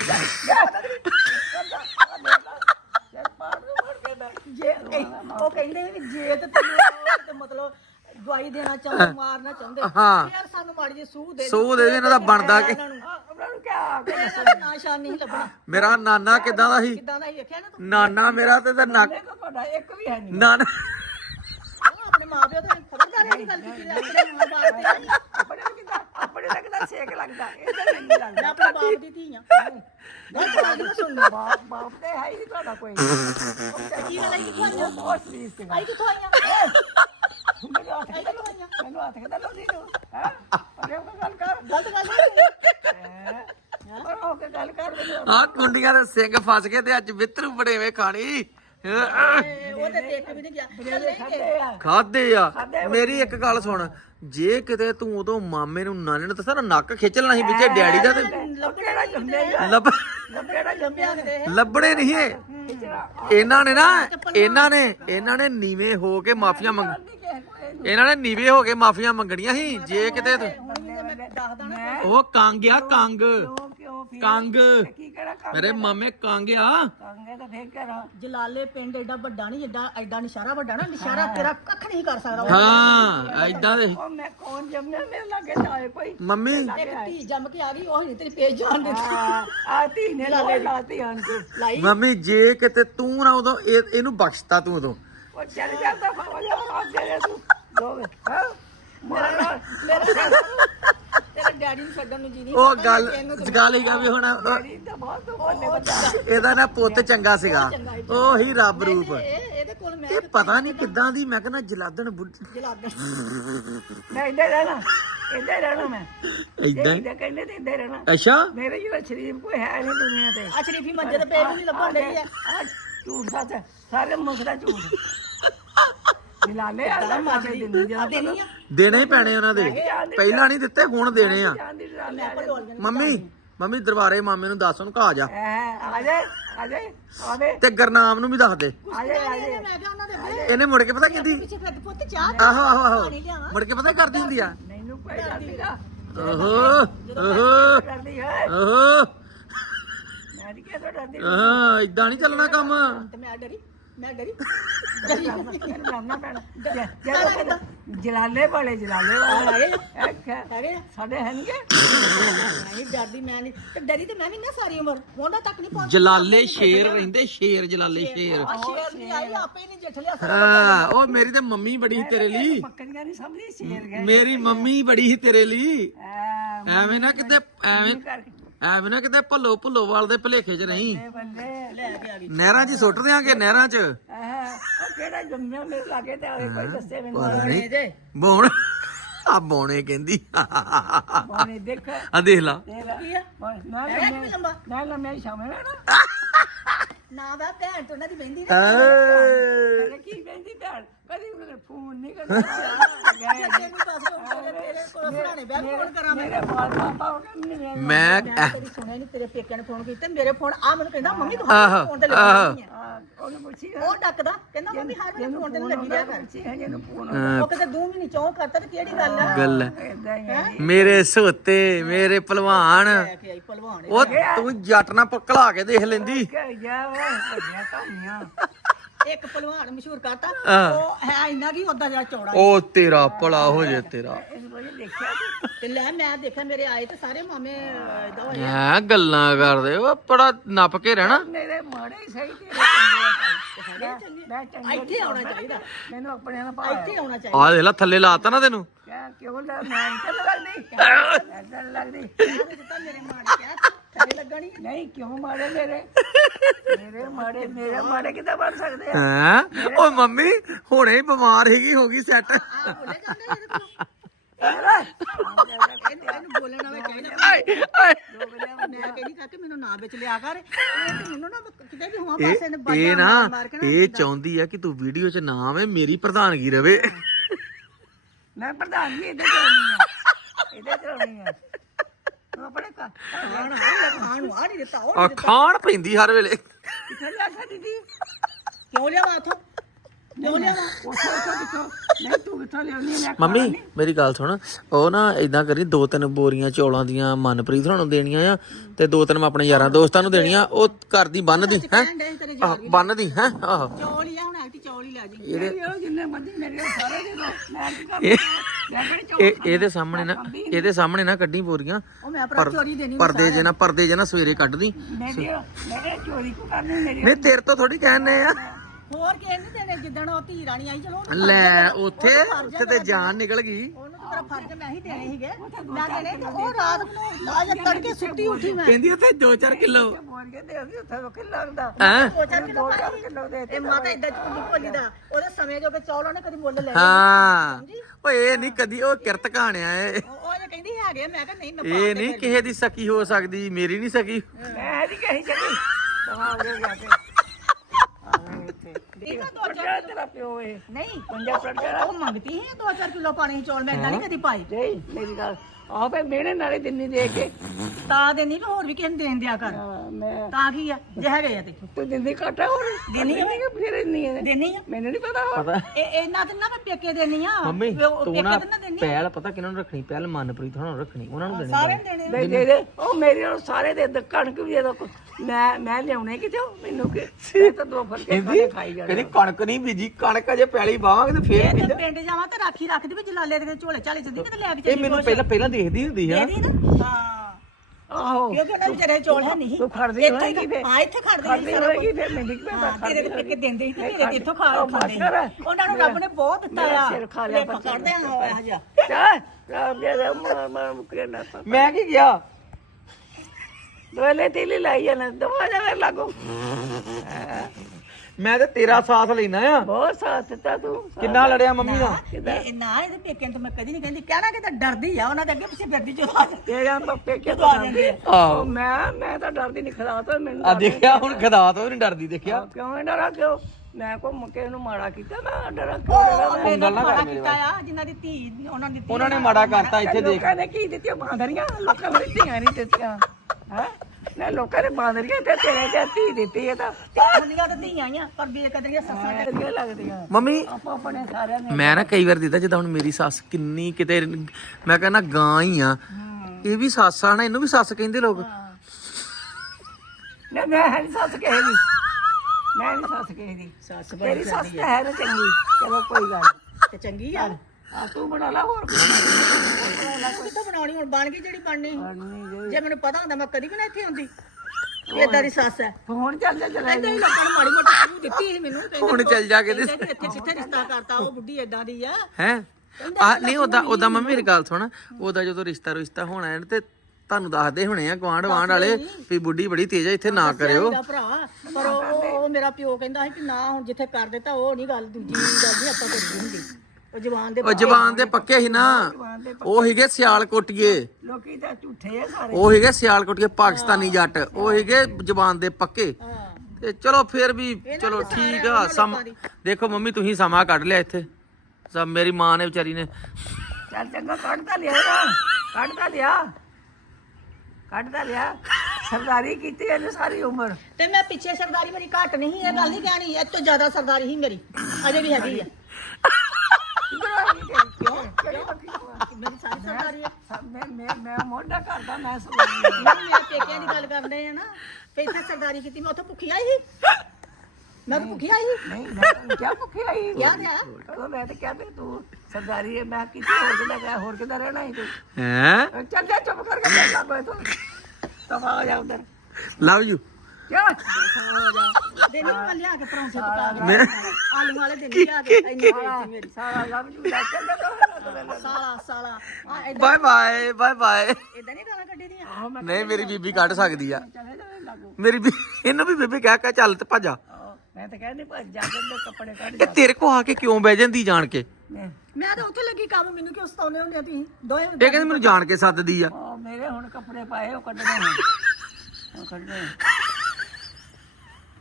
ਜੇ ਇਹ- ਉਹ ਕਹਿੰਦੇ ਸੀ ਵੀ ਜੇ ਤੇ ਤੈਨੂੰ ਉਹ ਤੇ ਮਤਲਬ ਦਵਾਈ ਦੇਣਾ ਚਾਹੁੰਦੇ ਮਾਰਨਾ ਚਾਹੁੰਦੇ। ਹਾਂ। ਯਾਰ ਸਾਨੂੰ ਮਾੜੀ ਜਿਹੀ ਸੂਹ ਦੇ ਸੂਹ ਦੇ ਦੇ ਇਹਨਾਂ ਦਾ ਬਣਦਾ ਕਿ? ਇਹਨਾਂ ਨੂੰ ਉਹਨਾਂ ਨੂੰ ਕਿਆ ਇਹਨਾਂ ਦਾ ਨਾਂ ਸ਼ਾਨ ਨਹੀਂ ਲੱਭਣਾ। ਮੇਰਾ ਨਾਨਾ ਕਿਦਾਂ ਦਾ ਸੀ? ਕਿਦਾਂ ਦਾ ਹੀ ਵੇਖਿਆ ਨਾ ਤੂੰ? ਨਾਨਾ ਮੇਰਾ ਤੇ ਤੇ ਨੱਕ ਦੇਖੋ ਤੁਹਾਡਾ ਇੱਕ ਵੀ ਹੈ ਨਹੀਂ। ਨਾਨਾ ਉਹ ਆਪਣੇ ਮਾਂ ਪਿਓ ਤੇ ਖਬਰਦਾਰ ਹੈ ਗੱਲ ਕੀਤੀ ਆਪਣੇ ਮਾਂ ਬਾਪ ਤੇ। ਨਹੀਂ। ਆਪਣੇ ਨੂੰ ਕਿੱਦਾਂ ਆਪਣੇ ਦਾ ਕਿੱਦਾਂ ਸੇਕ ਲੱਗਦਾ। ਇਹਦਾ ਨਹੀਂ ਮੈਂ ਲੱਗਦਾ ਆਪਣੇ ਬਾਪ ਦੀ ਧੀ ਆ। ਗਲਤ ਗੱਲ ਨਹੀਂ ਸੁਣਨੀ ਬਾਪ ਬਾਪ ਤੇ ਹੈ ਹੀ ਨਹੀਂ ਤੁਹਾਡਾ ਕੋਈ। ਉਹ ਕੀ ਗੱਲ ਹੈ? ਕਿੱਥੋਂ ਆਈਆਂ ਬਹੁਤ ਸਰੀਰ ਸੀਗਾ ਆਈ ਕਿੱਥੋਂ ਆਈਆਂ ਮੈਨੂੰ ਹੱਥ ਆਈ ਕਿੱਥੋਂ ਆਈਆਂ ਮੈਨੂੰ ਹੱਥ ਕਿੱਦਾਂ ਲਾਉਂਦੀ ਤੂੰ? ਹੈ? ਅਰੇ ਉਹ ਗੱਲ ਕਰ। ਗਲਤ ਗੱਲ ਨਹੀਂ ਹੈਂ? ਪਰ ਉਹ ਕੇ ਗੱਲ ਕਰ ਮੈਨੂੰ। ਆ ਕੁੰਡੀਆਂ ਦੇ ਸਿੰਘ ਫਸ ਗਏ ਤੇ ਅੱਜ ਵਿਤਰੂ ਬੜੇਵੇਂ ਖਾਣੀ। ਉਹ ਤੇ ਦੇਖ ਵੀ ਨਹੀਂ ਗਿਆ। ਚੱਲ ਨਹੀਂ ਖਾਦੇ ਆ। ਮੇਰੀ ਇੱਕ ਗੱਲ ਸੁਣ। ਜੇ ਕਿਤੇ ਤੂੰ ਉਦੋਂ ਮਾਮੇ ਨੂੰ ਨਾਨੇ ਨੂੰ ਦੱਸਾਂ ਨਾ ਨੱਕ ਖਿੱਚ ਲੈਣਾ ਸੀ ਵਿੱਚੇ ਡੈਡੀ ਦਾ ਤੇ ਲੱਭਣੇ ਨਹੀਂ ਇਹ। ਇਹਨਾਂ ਨੇ ਨਾ ਇਹਨਾਂ ਨੇ ਇਹਨਾਂ ਨੇ ਨੀਵੇਂ ਹੋ ਕੇ ਮਾਫੀਆਂ ਮੰਗ ਇਹਨਾਂ ਨੇ ਨੀਵੇਂ ਹੋ ਕੇ ਮਾਫੀਆਂ ਮੰਗਣੀਆਂ ਸੀ ਜੇ ਕਿਤੇ ਉਹ ਕੰਗ ਆ ਕੰਗ। ਕੰਗ। ਮੇਰੇ ਮਾਮੇ ਕੰਗ ਆ। ਕੰਗੇ ਤਾਂ ਫੇਰ ਕਰਾਂ ਜਲਾਲੇ ਪਿੰਡ ਐਡਾ ਵੱਡਾ ਨਹੀਂ ਐਡਾ ਐਡਾ ਨਿਸ਼ਾਰਾ ਵੱਡਾ ਨਾ ਨਿਸ਼ਾਰਾ ਤੇਰਾ ਕੱਖ ਨਹੀਂ ਕਰ ਸਕਦਾ। ਹਾਂ ਐਦਾਂ ਦੇ ਉਹ ਮੈਂ ਕੌਣ ਜੰਮਿਆ ਮੇਰੇ ਲਾਗੇ ਜਾਏ ਕੋਈ। ਮੰਮੀ। ਇੱਕ ਧੀ ਜੰਮ ਕੇ ਆ ਗਈ ਉਹ ਨਹੀਂ ਤੇਰੀ ਪੇਜ ਜਾਣ ਦਿੱਤੀ। ਆ ਆਤੀ ਨੇ ਲਾਲੇ ਲਾਤੀ ਆਂ ਕੇ। ਲਾਈ। ਮੰਮੀ ਜੇ ਕਿਤੇ ਤੂੰ ਨਾ ਉਦੋਂ ਇਹ- ਇਹਨੂੰ ਬਖਸ਼ਤਾ ਤੂੰ ਉਦੋਂ। ਉਹ ਚੱਲ ਜਾਂਦਾ ਬਾਬਾ ਜੀ ਰਾਤ ਦੇ ਦੇ ਤੂੰ। ਦੋਵੇਂ ਹਾਂ? ਮਾਰਾ ਮੇਰਾ ਤੇਰੇ ਡੈਡੀ ਨੂੰ ਛੱਡਣ ਨੂੰ ਜੀ ਨਹੀਂ ਉਹ ਗੱਲ ਗੱਲ ਹੀ ਗਾ ਵੀ ਹੁਣ। ਉਹ- ਮੇਰੀ ਤਾਂ ਬਹੁਤ ਬੋਲੇ ਬੱਚਾ। ਇਹਦਾ ਨਾ ਪੁੱਤ ਚੰਗਾ ਸੀਗਾ। ਉਹ ਹੀ ਰੱਬ ਰੂਪ। ਇਹ ਇਹਦੇ ਕੋਲ ਮੈਂ ਇਹ ਪਤਾ ਨਹੀਂ ਕਿੱਦਾਂ ਦੀ ਮੈਂ ਕਹਿੰਦਾ ਜਲਾਦਣ ਬੁੱਢੀ ਜਲਾਦ ਮੈਂ ਇੱਧਰ ਰਹਿਣਾ ਇੱਧਰ ਰਹਿਣਾ ਮੈਂ। ਐਦਾਂ ਹੀ। ਇੱਧਰ ਕਹਿੰਦੇ ਤੇ ਇੱਧਰ ਰਹਿਣਾ। ਅੱਛਾ। ਮੇਰੇ ਜਿਹੜਾ ਸ਼ਰੀਫ ਕੋਈ ਹੈ ਨਹੀਂ ਦੁਨੀਆ ਤੇ। ਆ ਸ਼ਰੀਫੀ ਮੰਜੇ ਤੇ ਪਏ ਵੀ ਨਹੀਂ ਲੱਭਣ ਡਈ ਹੈ ਆ ਝੂਠ ਸੱਚ ਸਾਰੇ ਮੁਖ ਦਾ ਝੂਠ ਮਿਲਾਲੇ ਆ ਮਾਜੇ ਦਿੰਦੀ ਆ ਦੇਣੀ ਆ? ਦੇਣੇ ਹੀ ਪੈਣੇ ਉਹਨਾਂ ਦੇ। ਪਹਿਲਾਂ ਨਹੀਂ ਦਿੱਤੇ ਹੁਣ ਦੇਣੇ ਆ। ਜਾਂਦੀ ਮੰਮੀ ਮੰਮੀ ਦਰਬਾਰੇ ਮਾਮੇ ਨੂੰ ਦੱਸ ਉਹਨੂੰ ਕਾ ਜਾ। ਆ ਜਾ ਆ ਜਾ ਆ ਦੇ ਤੇ ਗਰਨਾਮ ਨੂੰ ਵੀ ਦੱਸ ਦੇ। ਆ ਜਾ ਆ ਜਾ। ਮੈਂ ਕਿਹਾ ਉਹਨਾਂ ਦੇ ਅੱਗੇ ਇਹਨੇ ਮੁੜ ਕੇ ਪਤਾ ਕਹਿੰਦੀ? ਪਿੱਛੇ ਫਿਰ ਪੁੱਤ ਚਾਹ ਆਹੋ ਆਹੋ ਆਹੋ। ਪਾਣੀ ਲਿਆਵਾਂ। ਮੁੜ ਕੇ ਪਤਾ ਕੀ ਕਰਦੀ ਹੁੰਦੀ ਆ। ਮੈਨੂੰ ਕੋਈ ਜਾਂਦੀ ਨਾ ਓਹੋ ਓਹੋ ਕਰਦੀ ਹੈ ਓਹੋ ਮੈਂ ਨਹੀਂ ਕਿਹਾ ਡਰਦੀ। ਹਾਂ ਇਦਾਂ ਨਹੀਂ ਚੱਲਣਾ ਕੰਮ। ਤੇ ਮੈਂ ਡਰੀ। ਮੈਂ ਡਰੀ। ਪੈਣਾ ਜਲਾਲੇ ਵਾਲੇ ਜਲਾਲੇ ਵਾਲੇ। ਹੈਗੇ। ਸਾਡੇ ਹੈ ਨਹੀਂ ਨਹੀਂ ਡਰਦੀ ਮੈਂ ਨਹੀਂ ਤੇ ਡਰੀ ਤੇ ਮੈਂ ਵੀ ਨਾ ਸਾਰੀ ਉਮਰ। ਉਹਨਾਂ ਤੱਕ ਨਹੀਂ ਪਹੁੰਚ ਜਲਾਲੇ ਸ਼ੇਰ ਰਹਿੰਦੇ ਸ਼ੇਰ ਜਲਾਲੇ ਸ਼ੇਰ। ਆ ਸ਼ੇਰ ਨਹੀਂ ਆਈ ਆਪੇ ਹੀ ਨਹੀਂ ਜਿੱਠ ਲਿਆ ਹਾਂ ਉਹ ਮੇਰੀ ਤੇ ਮੰਮੀ ਬੜੀ ਸੀ ਤੇਰੇ ਲਈ। ਬੱਕਰੀਆਂ ਨਹੀਂ ਸਮਝੀ ਸ਼ੇਰ ਗਏ। ਮੇਰੀ ਮੰਮੀ ਬੜੀ ਸੀ ਤੇਰੇ ਲਈ। ਐਵੇਂ ਨਾ ਕਿਤੇ ਐਵੇਂ ਐਵੇਂ ਨਾ ਕਿਤੇ ਭੱਲੋ ਭੁੱਲੋਵਾਲ ਦੇ ਭਲੇਖੇ 'ਚ ਨਹੀਂ ਬੰਦੇ ਲੈ ਕੇ ਆ ਗਈ ਨਹਿਰਾਂ 'ਚ ਹੀ ਸੁੱਟ ਦਿਆਂਗੇ ਨਹਿਰਾਂ 'ਚ। ਆਹ ਉਹ ਕਿਹੜਾ ਜੰਮਿਆ ਮੇਰੇ ਲਾਗੇ ਤੇ ਆਵੇ ਕੋਈ ਦੱਸੇ ਮੈਨੂੰ ਨਹੀਂ। ਜੇ ਬੋਣ ਆ ਬੋਣੇ ਕਹਿੰਦੀ। ਬੋਨੇ ਦੇਖ। ਆ ਦੇਖ ਲਾ। ਕੀ ਆ? ਨਾ ਵੀ ਲੰਬਾ? ਨਾ ਲੰਮੇ ਸ਼ਾਮੇ ਨਾ ਨਾ ਦਾ ਭੈਣ ਤੋਂ ਉਹਨਾਂ ਦੀ ਬਹਿੰਦੀ ਨੇ। ਏ, ਕਦੇ ਕੀ ਕਹਿੰਦੀ ਭੈਣ? ਕਦੀ ਮੈਨੂੰ ਫੋਨ ਨਹੀਂ ਕਰਦਾ ਤੈਨੂੰ ਦੱਸ ਕੋ ਤੇਰੇ ਕੋਲ ਸਰਾਣੇ ਬੈਠ ਫੋਨ ਕਰਾਂ ਮੈਂ ਮੇਰੇ ਬਾਲ ਪਾਪਾ ਉਹ ਕਹਿੰਦੇ ਨੇ ਮੈਂ ਮੈਂ ਤੇਰੀ ਸੁਣਿਆ ਨਹੀਂ ਤੇਰੇ ਪੇਕਿਆਂ ਨੇ ਫੋਨ ਕੀਤਾ ਮੇਰੇ ਫੋਨ ਆ ਮੈਨੂੰ ਕਹਿੰਦਾ ਮੰਮੀ ਤੂੰ ਆਹੋ, ਫੋਨ ਤੇ ਲੱਗੀ ਆਹੋ। ਨਹੀਂ ਆ। ਆ ਉਹਨੂੰ ਪੁੱਛੀ ਉਹ ਡੱਕਦਾ ਕਹਿੰਦਾ ਮੰਮੀ ਹਰ ਵੇਲੇ ਫੋਨ ਤੇ ਨੀ ਲੱਗੀ ਰਿਹਾ ਕਰ। ਪੁੱਛੀ ਹੈ ਜਿਹਨੂੰ ਫੋਨ ਉਹ ਕਿਤੇ ਦੂੰ ਵੀ ਨਹੀਂ ਚੌਂ ਕਰਤਾ ਤੇ ਕਿਹੜੀ ਗੱਲ ਆ? ਗੱਲ ਹੈ। ਇਦਾਂ ਹੀ ਹੈ? ਮੇਰੇ ਸੋਤੇ ਮੇਰੇ ਭਲਵਾਨ। ਉਹ ਤੂੰ ਜੱਟ ਨਾ ਪਕਲਾ ਕੇ ਦੇਖ ਲੈਂਦੀ। ਕਿ ਜਾ ਵੇ ਭੱਜਿਆ ਕਹਾਣੀਆਂ ਇੱਕ ਭਲਵਾਨ ਮਸ਼ਹੂਰ ਕਰਤਾ। ਹਾਂ। ਉਹ ਹੈ ਇੰਨਾ ਕੀ ਉਹਦਾ ਜਿਹੜਾ ਚੌੜਾ ਉਹ ਤੇਰਾ ਭਲਾ ਹੋ ਜੇ ਤੇਰਾ। ਦੇਖਿਆ ਤੇ ਲੈ ਮੈਂ ਦੇਖਿਆ ਮੇਰੇ ਆਏ ਤੇ ਸਾਰੇ ਮਾਮੇ ਇਦਾਂ ਹੋਏ ਐ ਗੱਲਾਂ ਕਰਦੇ ਉਹ ਬੜਾ ਨੱਪ ਕੇ ਰਹਿਣਾ। ਮੇਰੇ ਮਾੜੇ ਹੀ ਸਹੀ ਤੇਰੇ ਇੱਥੇ ਆਉਣਾ ਚਾਹੀਦਾ। ਮੈਨੂੰ ਆਪਣੇ ਨਾਲ ਪਾਇਆ ਇੱਥੇ ਆਉਣਾ ਚਾਹੀਦਾ। ਆ ਦੇਖ ਲੈ ਥੱਲੇ ਲਾਤਾ ਨਾ ਤੈਨੂੰ। ਕਿਆ ਕਿਉਂ ਲੈ? ਮੈਂ ਤਾਂ ਲੱਗਦੀ ਲੱਗਦੀ ਮੇਰੇ ਮਾੜੇ ਕਿਹਾ ਥੱਲੇ ਲੱਗਣੀ। ਨਹੀਂ ਕਿਉਂ ਮਾੜੇ ਮੇਰੇ? ਮੇਰੇ ਮਾੜੇ ਮੇਰੇ ਮਾੜੇ ਕਿੱਦਾਂ ਬਣ ਸਕਦੇ ਆ? ਹੈਂ? ਓ ਮੰਮੀ ਹੁਣੇ ਹੀ ਬਿਮਾਰ ਹੈਗੀ ਹੋ ਗਈ ਸੈੱਟ। ਆ ਬੋਲੇ ਜਾਂਦੇ ਇਹਦੇ ਕੋਲ। ਇਹਨੂੰ ਇਹਨੂੰ ਬੋਲਣਾ ਵੇ ਚਾਹੀਦਾ ਆਏ ਆਏ। ਮੈਂ ਕਹਿੰਦੀ ਕਾਕੇ ਮੈਨੂੰ ਨਾ ਵਿੱਚ ਲਿਆ ਕਰ। ਇਹ ਤੇ ਮੈਨੂੰ ਨਾ ਕਿਤੇ ਵੀ ਹੋਵਾਂ ਇਹ ਪਾਸੇ ਨੇ ਇਹ ਬਾਜਾਂ ਨਾ ਮਾਰ ਮਾਰ ਕੇ ਨਾ ਇਹ ਚਾਹੁੰਦੀ ਆ ਕਿ ਤੂੰ ਵੀਡੀਓ 'ਚ ਨਾ ਆਵੇਂ ਮੇਰੀ ਪ੍ਰਧਾਨਗੀ ਰਵੇ। ਮੈਂ ਪ੍ਰਧਾਨ ਜੀ ਇਹਦੇ ਚਲਾਉਣੀ ਆ। ਇਹਦੇ ਚਲਾਉਣੀ ਆ। ਆਪਣੇ ਘਰ ਖਾਣ। ਆ ਖਾਣ ਨੂੰ ਆ ਨਹੀਂ ਦਿੱਤਾ ਉਹ ਆ ਖਾਣ ਪੈਂਦੀ ਹਰ ਵੇਲੇ। ਕਿੱਥੇ ਜਾ ਸਕਦੀ ਦੀ ਕਿਉਂ ਲਿਆਵਾ ਉਥੋਂ? ਕਿਉਂ ਲਿਆਵਾਂ? ਉੱਥੋਂ ਉੱਥੋਂ ਕਿੱਥੋਂ? ਨਹੀਂ ਤੂੰ ਕਿੱਥੋਂ ਲਿਆਉਣੀ ਮੈਂ ਖਾਣਾ ਮੰਮੀ ਨਹੀਂ। ਮੇਰੀ ਗੱਲ ਸੁਣ। ਉਹ ਨਾ ਇਦਾਂ ਕਰੀ ਦੋ ਤਿੰਨ ਬੋਰੀਆਂ ਚੌਲਾਂ ਦੀਆਂ ਮਨਪ੍ਰੀਤ ਹੋਣਾ ਨੂੰ ਦੇਣੀਆਂ ਆ ਤੇ ਦੋ ਤਿੰਨ ਮੈਂ ਆਪਣੇ ਯਾਰਾਂ ਦੋਸਤਾਂ ਨੂੰ ਦੇਣੀਆਂ ਉਹ ਘਰ ਦੀ ਬੰਨਦੀ ਹੈ? ਕਹਿਣ ਦੇ ਤੇਰੇ ਬੰਨਦੀ ਹੈ? ਆਹੋ। ਚੌਲ ਹੀ ਆ ਹੁਣ ਐਕਟੀ ਚੌਲ ਹੀ ਲੈ ਜੀ ਇਹਦੇ ਉਹ ਜਿੰਨੇ ਮਰਜ਼ੀ ਮੇਰੇ ਸਾਰੇ ਦੇ ਦੋ। ਮੈਂ ਕੀ ਕਰਨਾ? ਇਹ- ਇਹਦੇ ਸਾਹਮਣੇ ਨਾ ਇਹਦੇ ਸਾਹਮਣੇ ਨਾ ਕੱਢੀ ਬੋਰੀਆਂ ਉਹ ਮੈਂ ਆਪਣਾ ਚੋਰੀ ਦੇਣੀ ਪਰਦੇ ਜੇ ਨਾ ਪਰਦੇ ਜੇ ਨਾ ਸਵੇਰੇ ਕੱਢਦੀ। ਚੋਰੀ ਕੋ ਕਰਨੀ ਮੇਰੀ ਨਹੀਂ ਤੇਰੇ ਤੋਂ ਥੋੜੀ ਕਹਿੰਨੇ ਆ। ਹੋਰ ਕਿਸੇ ਨਹੀਂ ਦੇਣੇ ਜਿੱਦਣ ਉਹ ਧੀ ਰਾਣੀ ਆਈ ਚਲੋ ਲੈ ਉੱਥੇ ਉੱਥੇ ਤੇ ਜਾਨ ਨਿਕਲ ਗਈ। ਤੇਰਾ ਫਰਜ਼ ਮੈਂ ਹੀ ਦੇਣੇ ਸੀਗੇ। ਮੈਂ ਦੇਣੇ ਤੇ ਉਹ ਰਾਤ ਨੂੰ ਅੱਜ ਤੜਕੇ ਸੁੱਤੀ ਉੱਠੀ ਮੈਂ। ਕਹਿੰਦੀ ਉੱਥੇ 2-4 ਕਿਲੋ। ਬੋਲ ਕੇ ਦੇ ਦੀ ਉੱਥੇ ਵਕੀਲ ਲੱਗਦਾ ਹੈ? ਦੋ ਚਾਰ ਕਿਲੋ ਦੋ ਚਾਰ ਕਿਲੋ ਦੇ ਇਹ ਮਾਤਾ ਇਦਾਂ ਚੁੰਨੀ ਭੋਲੀ ਦਾ। ਉਹਦੇ ਸਮੇਂ ਜੋ ਕਿ ਚੌਲ ਉਹਨੇ ਕਦੀ ਮੁੱਲ ਲੈ ਹਾਂ। ਓਏ ਇਹ ਨਹੀਂ ਕਦੀ ਉਹ ਕਿਰਤ ਕਹਾਣਿਆ ਏ ਉਹ ਉਹ ਜੇ ਕਹਿੰਦੀ ਹੈਗੇ ਮੈਂ ਕਿਹਾ ਨਹੀਂ ਮੈਂ ਇਹ ਨਹੀਂ ਕਿਸੇ ਦੀ ਸਕੀ ਹੋ ਸਕਦੀ ਮੇਰੀ ਨਹੀਂ ਸਕੀ। ਮੈਂ ਇਹਦੀ ਕਹੀ ਚੱਲੀ ਤਮਾ ਹੋ। ਗਿਆ ਜਾ ਕੇ ਆਵੇਂ ਇੱਥੇ ਇਹਨਾਂ ਦੋ ਪੜਿਆ ਤੇਰਾ ਪਿਓ ਇਹ ਨਹੀਂ ਪੰਜਾ ਪੜਿਆ ਉਹ ਮੰਗਤੀ ਹੈ 2-4 ਕਿਲੋ ਪਾਣੀ ਚੌਲ ਮੈਂ ਨਹੀਂ ਕਦੀ ਪਾਈ ਮੇਰੀ ਗੱਲ ਆਹ ਪੇ ਮੇਰੇ ਨਾਲੇ ਦਿੰਨੀ ਦੇ ਕੇ। ਤਾਂ ਦੇ ਨਹੀਂ ਹੋਰ ਵੀ ਕਿਸੇ ਨੂੰ ਦੇਣ ਦਿਆ ਕਰ। ਮੈਂ ਤਾਂ ਕੀ ਆ? ਜੇ ਹੈਗੇ ਆ ਤੇ। ਤੂੰ ਦਿੰਦੀ ਘਟਾ ਹੋਰ। ਦਿੰਦੀ ਆ। ਨਹੀਂ ਕਿ ਫਿਰ ਇੰਨੀ ਹੈ ਦੇਣੀ ਆ। ਮੈਨੂੰ ਨਹੀਂ ਪਤਾ ਹੋਰ। ਪਤਾ। ਇਹ ਇਹਨਾਂ ਤੇ ਨਾ ਮੈਂ ਪੇਕੇ ਦੇਣੀ ਆ। ਮੰਮੀ ਵੀ ਉਹ ਤੂੰ ਪੇਕੇ ਨਾ ਤੇ ਨਾ ਦੇਣੀ ਪਹਿਲ ਪਤਾ ਕਿਹਨਾਂ ਨੂੰ ਰੱਖਣੀ? ਪਹਿਲ ਮਨਪ੍ਰੀਤ ਹੋਣਾ ਨੂੰ ਰੱਖਣੀ ਉਹਨਾਂ ਨੂੰ ਦੇਣੀ ਸਾਰੇ ਨੂੰ ਦੇਣੇ ਦੇ ਦੇ ਦੇ। ਉਹ ਮੇਰੇ ਨੂੰ ਸਾਰੇ ਦੇ ਦੇ ਕਣਕ ਵੀ ਦੇ ਦੋ। ਮੈਂ ਮੈਂ ਲਿਆਉਣੇ ਕਿਤੇ ਮੈਨੂੰ ਕਿ ਇਹ ਤਾਂ ਦੋ ਫਰਕੇ ਖਾਣੇ ਖਾਈ ਜਾਣਾ। ਕਹਿੰਦੀ ਕਣਕ ਨਹੀਂ ਬੀਜੀ ਕਣਕ ਅਜੇ ਪੈਲੀ ਬਾਵਾਂਗੇ ਤੇ ਫੇਰ ਇਹ ਤੇ ਪਿੰਡ ਜਾਵਾਂ ਤੇ ਰਾਖੀ ਰੱਖਦੀ ਵੀ ਜਲਾਲੇ ਦੇ ਝੋਲੇ ਝਾਲੇ ਚੰਦੀ ਕਿਤੇ ਲੈ ਕੇ ਇਹ ਮੈਨੂੰ ਪਹਿਲਾਂ ਪਹਿਲਾਂ ਦੇਖਦੀ ਹੁੰਦੀ ਆ। ਚੱਲੀ ਨਾ? ਹਾਂ। ਆਹੋ। ਕਿਉਂਕਿ ਉਹਨਾਂ ਵਿਚਾਰੇ ਚੋਲ ਹੈ ਨਹੀਂ। ਤੂੰ ਖੜਦੀ ਇੱਥੇ ਹੋਏਗੀ ਤੇ ਹਾਂ ਇੱਥੇ ਖੜਦੇ ਖੜਦੀ ਹੋਏਗੀ ਤੇ ਮੈਨੂੰ ਕੀ ਹਾਂ, ਪਤਾ ਤੇਰੇ ਦੇ ਪੇਕੇ ਦਿੰਦੇ ਤੇ ਤੇਰੇ ਤੇ ਇੱਥੋਂ ਖਾ ਉਹ ਖਾਂਦੇ ਹੈ। ਉਹਨਾਂ ਨੂੰ ਰੱਬ ਨੇ ਬਹੁਤ ਦਿੱਤਾ ਮੇਰਾ ਆ। ਸਿਰ ਖਾ ਲਿਆ ਬੱਚੇ ਕੱਢਦੇ ਆ ਇਹ ਜਿਹਾ। ਚੱਲ ਰਾਮ ਦੇ ਦੇ ਮਾਰ ਮਾਰ ਮੁਕੇ ਨਾ ਪਾ। ਮੈਂ ਕੀ ਗਿਆ ਦੋਲੇ ਤੀਲੀ ਲਾਈ ਜਾਣਾ ਦਵਾ ਜਾ ਲੱਗੋ। ਮੈਂ ਤੇ ਤੇਰਾ ਸਾਥ ਲੈਣਾ ਆ। ਬਹੁਤ ਸਾਥ ਦਿੱਤਾ ਤੂੰ। ਕਿੰਨਾ ਲੜਿਆ ਮੰਮੀ ਨਾਲ ਇਹ ਇਹ ਨਾ ਇਹਦੇ ਪੇਕਿਆਂ ਤੋਂ ਮੈਂ ਕਦੀ ਨਹੀਂ ਕਹਿੰਦੀ। ਕਹਿਣਾ ਕਿ ਤਾਂ ਡਰਦੀ ਆ ਉਹਨਾਂ ਦੇ ਅੱਗੇ ਪਿੱਛੇ ਫਿਰਦੀ ਜਦੋਂ ਆ ਜਾਂਦੀ। ਤੇਰਾ ਪੱਪੇ ਕਿ ਜਦੋਂ ਆ ਜਾਂਦੀ ਆ। ਮੈਂ ਮੈਂ ਤਾਂ ਡਰਦੀ ਨਹੀਂ ਖੜਾ ਤਾ ਮੈਨੂੰ ਆ ਦੇਖਿਆ ਹੁਣ ਖਦਾ ਤੋਂ ਨਹੀਂ ਡਰਦੀ ਦੇਖਿਆ। ਕਿਉਂ ਡਰਾ ਕਿਉਂ? ਮੈਂ ਕੋ ਮੁਕੇ ਨੂੰ ਮਾੜਾ ਕੀਤਾ ਮੈਂ ਡਰਾ ਕਿਉਂ? ਡਰਾ ਉਹ ਮੇਰੇ ਨਾਲ ਮਾੜਾ ਕੀਤਾ ਆ ਜਿਨ੍ਹਾਂ ਦੀ ਧੀ ਉਹਨਾਂ ਦੀ ਧੀ ਉਹਨਾਂ ਨੇ ਮਾੜਾ ਕਰਤਾ ਇੱਥੇ ਦੇਖ। ਲੋਕਾਂ ਨੇ ਕੀ ਦਿੱਤੀਆਂ? ਬਾਂਦਰੀਆਂ? ਲੋਕਾਂ ਨੇ ਧੀਆਂ ਨਹੀਂ ਦਿੱਤੀਆਂ। ਹੈ? ਨਾ ਲੋਕਾਂ ਨੇ ਬਾਂਦਰੀਆਂ ਤੇ ਤੇਰੇ ਤੇ ਧੀ ਦਿੱਤੀ ਇਹ ਤਾਂ। ਹੁੰਦੀਆਂ ਤਾਂ ਧੀਆਂ ਆਈਆਂ ਪਰ ਬੇਕਦਰੀਆਂ ਸੱਸਾਂ ਵਧੀਆ ਲੱਗਦੀਆਂ। ਮੰਮੀ ਆਪੋ ਆਪਣੇ ਸਾਰਿਆਂ ਨੇ ਮੈਂ ਨਾ ਕਈ ਵਾਰ ਦਿੱਤਾ ਜਿੱਦਾਂ ਹੁਣ ਮੇਰੀ ਸੱਸ ਕਿੰਨੀ ਕਿਤੇ ਮੈਂ ਕਹਿੰਦਾ ਗਾਂ ਹੀ ਆ। ਇਹ ਵੀ ਸੱਸ ਆ ਨਾ ਇਹਨੂੰ ਵੀ ਸੱਸ ਕਹਿੰਦੇ ਲੋਕ। ਨਾ ਮੈਂ ਹੈ ਨੀ ਸੱਸ ਕਿਸੇ ਦੀ। ਮੈਂ ਨਹੀਂ ਸੱਸ ਕਿਸੇ ਦੀ। ਸੱਸ ਤੇਰੀ ਸੱਸ ਤਾਂ ਹੈ ਨਾ ਚੰਗੀ। ਚਲੋ ਕੋਈ ਗੱਲ ਨੀ। ਤੇ ਚੰਗੀ ਆ। ਆ ਤੂੰ ਬਣਾ ਲਾ ਹੋਰ ਕੋਈ। ਕਿੱਥੋਂ ਬਣਾਉਣੀ ਹੁਣ ਬਣ ਗਈ ਜਿਹੜੀ ਬਣਨੀ। ਸੀ। ਨਹੀਂ ਜੇ ਮੈਨੂੰ ਪਤਾ ਹੁੰਦਾ ਮੈਂ ਕਦੀ ਵੀ ਨਾ ਇੱਥੇ ਆਉਂਦੀ। ਏਦਾਂ ਦੀ ਸੱਸ ਹੈ। ਫੋਨ ਚੱਲ ਜਾ ਚਲਾ ਏਦਾਂ ਹੀ ਲੋਕਾਂ ਨੇ ਮਾੜੀ ਮੋਟੀ ਕਲੂ ਦਿੱਤੀ ਸੀ ਮੈਨੂੰ ਕਹਿੰਦੇ ਹੁਣ ਚੱਲ ਜਾ ਕੇ ਤੇ ਕਹਿੰਦੇ ਕਿ ਇੱਥੇ ਕਿੱਥੇ ਰਿਸ਼ਤਾ ਕਰਤਾ ਉਹ ਬੁੱਢੀ ਏਦਾਂ ਦੀ ਆ। ਹੈ? ਆ ਨਹੀਂ ਉਹਦਾ ਉਹਦਾ ਮੰਮੀ ਮੇਰੀ ਗੱਲ ਸੁਣ। ਉਹਦਾ ਜਦੋਂ ਰਿਸ਼ਤਾ ਰਿਸ਼ਤਾ ਹੋਣਾ ਹੈ ਤੇ ਤੁਹਾਨੂੰ ਦੱਸਦੇ ਹੋਣੇ ਆ ਗਵਾਂਢ ਵਾਂਢ ਵਾਲੇ ਵੀ ਬੁੱਢੀ ਬੜੀ ਤੇਜ਼ ਆ ਇੱਥੇ ਨਾ ਕਰਿਓ। ਪਰ ਉਹ ਉਹ ਮੇਰਾ ਪਿਓ ਕਹਿੰਦਾ ਸੀ ਕਿ ਨਾ ਹੁਣ ਜਿੱਥੇ ਕਰ ਦਿੱਤਾ ਉਹ ਨਹੀਂ ਗੱਲ ਦੂਜੀ ਗੱਲ ਨਹੀਂ ਆਪਾਂ ਕਰਦੀ ਹੁੰਦੀ। ਉਹ ਜਵਾਨ ਦੇ ਉਹ ਦੇ ਪੱਕੇ ਸੀ ਨਾ। ਉਹ ਹੀਗੇ ਸਿਆਲ ਕੋਟੀਏ ਲੋਕੀ ਤਾਂ ਝੂਠੇ ਆ ਸਾਰੇ। ਉਹ ਹੀਗੇ ਸਿਆਲ ਕੋਟੀਏ ਪਾਕਿਸਤਾਨੀ ਜੱਟ। ਉਹ ਹੀਗੇ ਜ਼ਬਾਨ ਦੇ ਪੱਕੇ। ਹਾਂ। ਤੇ ਚਲੋ ਫਿਰ ਵੀ ਚਲੋ ਠੀਕ ਆ ਸਮ ਦੇਖੋ ਮੰਮੀ ਤੁਸੀਂ ਸਮਾਂ ਕੱਢ ਲਿਆ ਇੱਥੇ। ਸਭ ਮੇਰੀ ਮਾਂ ਨੇ ਵਿਚਾਰੀ ਨੇ। ਚੱਲ ਚੰਗਾ ਕੱਢ ਤਾਂ ਲਿਆ ਨਾ ਕੱਢ ਤਾਂ ਲਿਆ। ਕੱਢ ਤਾਂ ਲਿਆ। ਸਰਦਾਰੀ ਕੀਤੀ ਇਹਨੇ ਸਾਰੀ ਉਮਰ। ਤੇ ਮੈਂ ਪਿੱਛੇ ਸਰਦਾਰੀ ਮੇਰੀ ਘੱਟ ਨਹੀਂ ਇਹ ਗੱਲ ਨਹੀਂ ਕਹਿਣੀ। ਇਹ ਤੋਂ ਜ਼ਿਆਦਾ ਸਰਦਾਰੀ ਸੀ ਮੇਰੀ। ਅਜੇ ਵੀ ਹੈਗੀ ਆ। ਮੇਰੀ ਸਾਰੀ ਸਰਦਾਰੀ ਆ। ਮੈਂ ਮੈਂ ਮੈਂ ਮੋਢਾ ਕਰਦਾ ਮੈਂ ਸੁਣੀ ਨਹੀਂ ਮੇਰੇ ਪੇਕਿਆਂ ਦੀ ਗੱਲ ਕਰਦੇ ਆ ਨਾ ਫੇ ਇੱਥੇ ਸਰਦਾਰੀ ਕੀਤੀ ਮੈਂ ਉੱਥੇ ਭੁੱਖੀ ਆਈ ਸੀ। ਮੈਂ ਤਾਂ ਭੁੱਖੀ ਆਈ ਸੀ। ਨਹੀਂ ਮੈਂ ਕਿਆ ਭੁੱਖੀ ਆਈ ਕਿਆ ਦਿਆ ਉਹ ਮੈਂ ਤਾਂ ਕਹਿੰਦੀ ਤੂੰ ਸਰਦਾਰੀ ਹੈ ਮੈਂ ਕਿਤੇ ਹੋਰ ਕਿਦਾ ਗਿਆ ਹੋਰ ਕਿਦਾ ਰਹਿਣਾ ਹੀ ਤੂੰ। ਹੈ? ਚੱਲ ਜਾ ਚੁੱਪ ਕਰਕੇ ਬੈਠ ਲਾ ਕੋਈ ਤੂੰ। ਤਫਾ ਜਾ ਉਧਰ। ਲਵ ਯੂ ਕਿਆ ਦੇ ਨਹੀਂ ਮੈਂ ਲਿਆ ਕੇ ਪਰੌਂਠੇ ਪਕਾ ਕੇ ਆਲੂ ਵਾਲੇ ਦੇ ਨਹੀਂ ਲਿਆ ਕੇ ਇੰਨੀ ਬੇਇੱਜ਼ਤੀ ਮੇਰੀ ਸਾਰਾ ਲੱਭ ਜੂ ਲੈ ਕੇ ਸਾਲਾ ਸਾਲਾ। ਬਾਏ ਬਾਏ ਬਾਏ ਬਾਏ ਇਦਾਂ ਨਹੀਂ ਗਾਲਾਂ ਕੱਢੀ ਦੀਆਂ ਨਹੀਂ ਮੇਰੀ ਬੀਬੀ ਕੱਢ ਸਕਦੀ ਆ। ਲੱਗੂ। ਮੇਰੀ ਇਹਨੂੰ ਵੀ ਬੀਬੀ ਕਹਿ ਕੇ ਚੱਲ ਤੇ ਭੱਜਾ ਮੈਂ ਤਾਂ ਕਹਿੰਦੀ ਭੱਜ ਜਾ ਕੇ ਤੇ ਕੱਪੜੇ ਕੱਢ ਇਹ ਤੇਰੇ ਕੋ ਆ ਕੇ ਕਿਉਂ ਬਹਿ ਜਾਂਦੀ ਜਾਣ ਕੇ? ਮੈਂ ਤਾਂ ਉੱਥੇ ਲੱਗੀ ਕੰਮ ਮੈਨੂੰ ਕਿਉਂ ਸਤਾਉਂਦੇ ਹੁੰਦੇ ਆ ਤੁਸੀਂ? ਦੋਵੇਂ ਇਹ ਕਹਿੰਦੀ ਮੈਨੂੰ ਜਾਣ ਕੇ ਸੱਦਦੀ ਆ। ਮੇਰੇ ਹੁਣ ਕੱਪੜੇ ਪਾਏ ਉਹ ਕੱਢਣੇ ਹੁਣ ਉਹ ਕੱਢਣੇ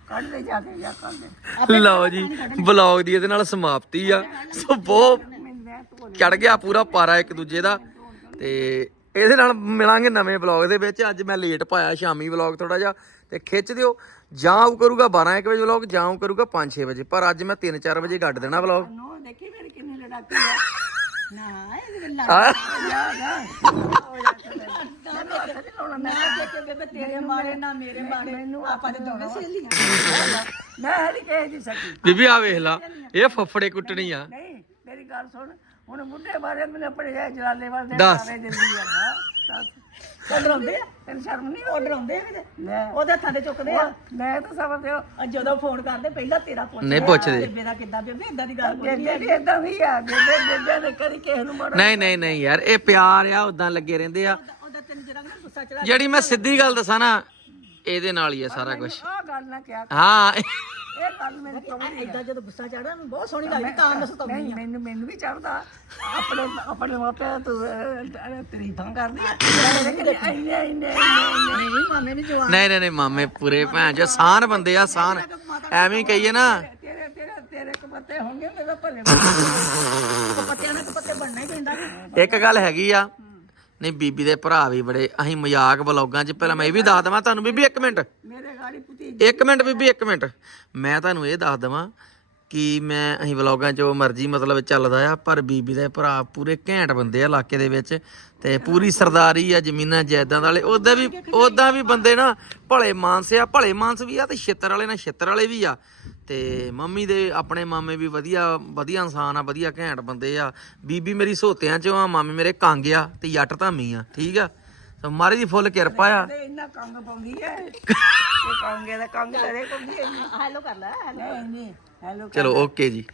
ਕੱਢ ਦੇ ਜਾ ਕੇ ਜਾ ਕੱਢ ਦੇ ਲਓ ਜੀ ਬਲੌਗ ਦੀ ਇਹਦੇ ਨਾਲ ਸਮਾਪਤੀ ਆ। ਸੋ ਬਹੁਤ ਚੜ ਗਿਆ ਪੂਰਾ ਪਾਰਾ ਇੱਕ ਦੂਜੇ ਦਾ। ਤੇ ਇਹਦੇ ਨਾਲ ਮਿਲਾਂਗੇ ਨਵੇਂ ਵਲੌਗ ਦੇ ਵਿੱਚ। ਅੱਜ ਮੈਂ ਲੇਟ ਪਾਇਆ ਸ਼ਾਮੀ ਵਲੌਗ ਥੋੜਾ ਜਿਹਾ ਤੇ ਖਿੱਚ ਦਿਓ। ਜਾਂ ਉਹ ਕਰੂਗਾ 12 1 ਵਜੇ ਵਲੌਗ ਜਾਂ ਉਹ ਕਰੂਗਾ 5 6 ਵਜੇ। ਪਰ ਅੱਜ ਮੈਂ 3 4 ਵਜੇ ਕੱਢ ਦੇਣਾ ਵਲੌਗ ਨੋ ਦੇਖੀ ਮੇਰੀ ਕਿੰਨੀ ਲੜਾਕੀ ਆ। ਨਾ ਇਹ ਗੱਲਾਂ ਆ। ਜਾ ਜਾ ਮੈਂ ਦੇਖ ਕੇ ਬੇਬੇ ਤੇਰੇ ਮਾਰੇ ਨਾ ਮੇਰੇ ਮਾਰੇ ਮੈਨੂੰ ਆਪਾਂ ਦੇ ਦੋਵੇਂ ਸਹੇਲੀਆਂ ਮੈਂ ਹਰੀ ਕਹਿ ਨਹੀਂ ਸਕੀ ਬੀਬੀ ਆ ਵੇਖ ਲਾ। ਇਹ ਫੱਫੜੇ ਕੁੱਟਣੀ ਆ। ਨਹੀਂ ਮੇਰੀ ਗੱਲ ਸੁਣ। ਹੁਣ ਬੁੱਢੇ ਬਾਰੇ ਮੈਨੂੰ ਆਪਣੇ ਇਹ ਜਲਾਲੇ ਵਾਲੇ ਦੱਸ। ਸਾਰੇ ਦਿੰਦੀ ਆ। ਹਾਂ, ਦੱਸ। ਆਰਡਰ ਆਉਂਦੇ ਆ ਤੈਨੂੰ ਸ਼ਰਮ ਨਹੀਂ ਆਰਡਰ ਆਉਂਦੇ ਆ ਕਿਤੇ ਲੈ। ਉਹਦੇ ਹੱਥਾਂ ਦੇ ਚੁੱਕਦੇ ਆ। ਮੈਂ ਤਾਂ ਸਮਝਦੇ ਹੋ ਅੱਜ ਜਦੋਂ ਫੋਨ ਕਰਦੇ ਪਹਿਲਾਂ ਤੇਰਾ ਪੁੱਛਦੇ ਨਹੀਂ ਪੁੱਛਦੇ। ਬੇਬੇ ਦਾ ਕਿੱਦਾਂ ਬੇਬੇ ਇਦਾਂ ਦੀ ਗੱਲ ਕੋਈ ਬੇਬੇ ਵੀ ਏਦਾਂ ਵੀ ਆ ਬੇਬੇ ਬੇਬੇ ਨੇ ਕਦੀ ਕਿਸੇ ਨੂੰ ਮੜਾ ਨਹੀਂ ਨਹੀਂ ਨਹੀਂ ਯਾਰ ਇਹ ਪਿਆਰ ਆ ਉਦਾਂ ਲੱਗੇ ਰਹਿੰਦੇ ਆ। ਉਹਦਾ ਤੈਨੂੰ ਜਰਾ ਨਾ ਗੁੱਸਾ ਚੜਾ ਜਿਹੜੀ ਮੈਂ ਸਿੱਧੀ ਗੱਲ ਦੱਸਾਂ ਨਾ ਇਹਦੇ ਨਾਲ ਹੀ ਆ ਸਾਰਾ ਕੁਝ ਆ ਗੱਲ ਨਾ ਕਿਹਾ ਹਾਂ। ਇਹ ਗੱਲ ਮੈਨੂੰ ਕਹੀ ਇਦਾਂ ਜਦੋਂ ਗੁੱਸਾ ਚੜਦਾ ਮੈਨੂੰ ਬਹੁਤ ਸੋਹਣੀ ਲੱਗਦੀ ਤਾਂ ਮੈਂ ਸਤਾਉਂਦੀ ਨਹੀਂ ਮੈਨੂੰ ਮੈਨੂੰ ਵੀ ਚੜਦਾ ਆਪਣੇ ਆਪਣੇ ਮਾਪੇ ਤੂੰ ਅਹ, ਤਾਰੀਫਾਂ ਕਰਦੀ ਇੰਨੇ ਇੰਨੇ ਇੰਨੇ ਨਹੀਂ ਮਾਮੇ ਵੀ ਜਵਾਨ। ਨਹੀਂ ਨਹੀਂ ਨਹੀਂ ਮਾਮੇ ਪੂਰੇ ਭੈਣ ਜੋ ਸਾਨ ਬੰਦੇ ਆ ਸਾਨ। ਐਵੇਂ ਹੀ ਕਹੀਏ ਨਾ। ਤੇਰੇ ਤੇਰੇ ਤੇਰੇ ਕਪੱਤੇ ਹੋਣਗੇ ਮੇਰੇ ਭਲੇ। ਪੱਤਿਆਂ ਨਾਲ ਪੱਤੇ ਬਣਨਾ ਹੀ ਪੈਂਦਾ। ਕਿ ਇੱਕ ਗੱਲ ਹੈਗੀ ਆ ਨਹੀਂ ਬੀਬੀ ਦੇ ਭਰਾ ਵੀ ਬੜੇ ਅਸੀਂ ਮਜ਼ਾਕ ਵਲੌਗਾਂ 'ਚ ਪਹਿਲਾਂ ਮੈਂ ਇਹ ਵੀ ਦੱਸ ਦਵਾਂ ਤੁਹਾਨੂੰ ਬੀਬੀ ਇੱਕ ਮਿੰਟ। ਮੇਰੇ ਗਾੜੀ ਇੱਕ ਮਿੰਟ ਬੀਬੀ ਇੱਕ ਮਿੰਟ। ਮੈਂ ਤੁਹਾਨੂੰ ਇਹ ਦੱਸ ਦਵਾਂ ਕਿ ਮੈਂ ਅਸੀਂ ਵਲੌਗਾਂ 'ਚ ਜੋ ਮਰਜ਼ੀ ਮਤਲਬ ਚੱਲਦਾ ਆ ਪਰ ਬੀਬੀ ਦੇ ਭਰਾ ਪੂਰੇ ਘੈਂਟ ਬੰਦੇ ਆ ਇਲਾਕੇ ਦੇ ਵਿੱਚ ਤੇ ਪੂਰੀ ਸਰਦਾਰੀ ਆ ਜ਼ਮੀਨਾਂ ਜਾਇਦਾਦਾਂ ਵਾਲੇ ਉਹਦਾ ਵੀ ਉਹਦਾ ਵੀ ਬੰਦੇ ਨਾ ਭਲੇ ਮਾਨਸ ਆ ਭਲੇ ਮਾਨਸ ਵੀ ਆ ਤੇ ਛਿੱਤਰ ਵਾਲੇ ਨਾ ਛਿੱਤਰ ਵਾਲੇ ਵੀ ਆ। ਤੇ ਮੰਮੀ ਦੇ ਆਪਣੇ ਮਾਮੇ ਵੀ ਵਧੀਆ ਵਧੀਆ ਇਨਸਾਨ ਆ ਵਧੀਆ ਘੈਂਟ ਬੰਦੇ ਆ। ਬੀਬੀ ਮੇਰੀ ਸੋਤਿਆਂ 'ਚੋਂ ਆ ਮਾਮੇ ਮੇਰੇ ਕੰਗ ਆ ਤੇ ਜੱਟ ਧਾਮੀ ਆ ਠੀਕ ਆ? ਤੇ ਮਾਰੀ ਦੀ ਫੁੱਲ ਕਿਰਪਾ ਆ। ਤੇ ਇੰਨਾ ਕੰਗ ਪਾਉਂਦੀ ਐ। ਇਹ ਕੰਗੇ ਦਾ ਕੰਗ ਤੇਰੇ ਕੋਲ ਵੀ ਹੈ ਹੈਲੋ ਕਰ ਲੈ ਨਹੀਂ ਨਹੀਂ ਹੈਲੋ ਚਲੋ ਓਕੇ ਜੀ।